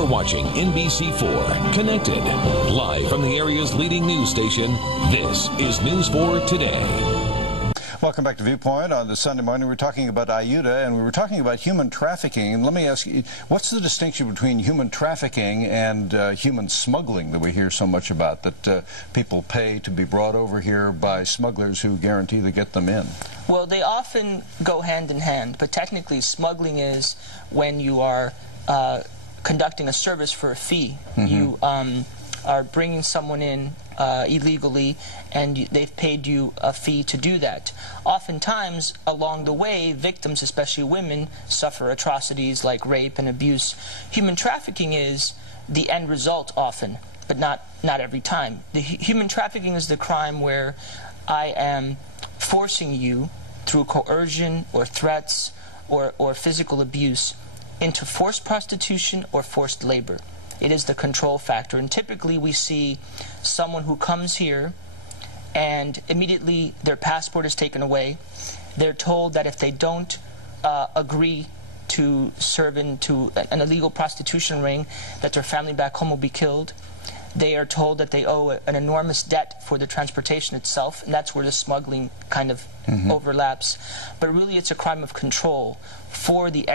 You're watching NBC4 Connected. Live from the area's leading news station, this is News 4 Today. Welcome back to Viewpoint. On this Sunday morning, we're talking about IUTA, and we were talking about human trafficking. And let me ask you, what's the distinction between human trafficking and human smuggling that we hear so much about, that people pay to be brought over here by smugglers who guarantee to get them in? Well, they often go hand in hand, but technically smuggling is when you are conducting a service for a fee. You are bringing someone in illegally, and they've paid you a fee to do that. Oftentimes, along the way, victims, especially women, suffer atrocities like rape and abuse. Human trafficking is the end result often, but not every time. The human trafficking is the crime where I am forcing you through coercion or threats or physical abuse into forced prostitution or forced labor. It is the control factor, and typically we see someone who comes here and immediately their passport is taken away. They're told that if they don't agree to serve into an illegal prostitution ring, that their family back home will be killed. They are told that they owe an enormous debt for the transportation itself, and that's where the smuggling kind of overlaps. But really, it's a crime of control for the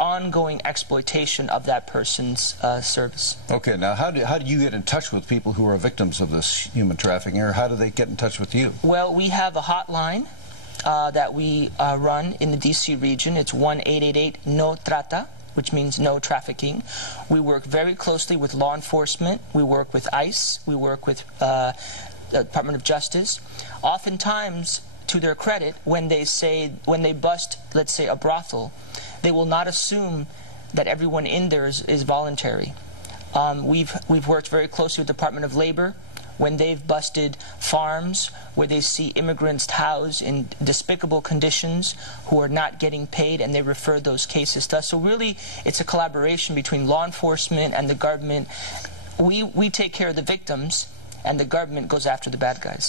ongoing exploitation of that person's service. Okay, now how do you get in touch with people who are victims of this human trafficking, or how do they get in touch with you? Well, we have a hotline that we run in the D.C. region. It's 1-888-NO-TRATA, which means no trafficking. We work very closely with law enforcement. We work with ICE. We work with the Department of Justice. Oftentimes, to their credit, when they bust, let's say, a brothel, they will not assume that everyone in there is voluntary. We've worked very closely with the Department of Labor when they've busted farms where they see immigrants housed in despicable conditions who are not getting paid, and they refer those cases to us. So really, it's a collaboration between law enforcement and the government. We take care of the victims, and the government goes after the bad guys.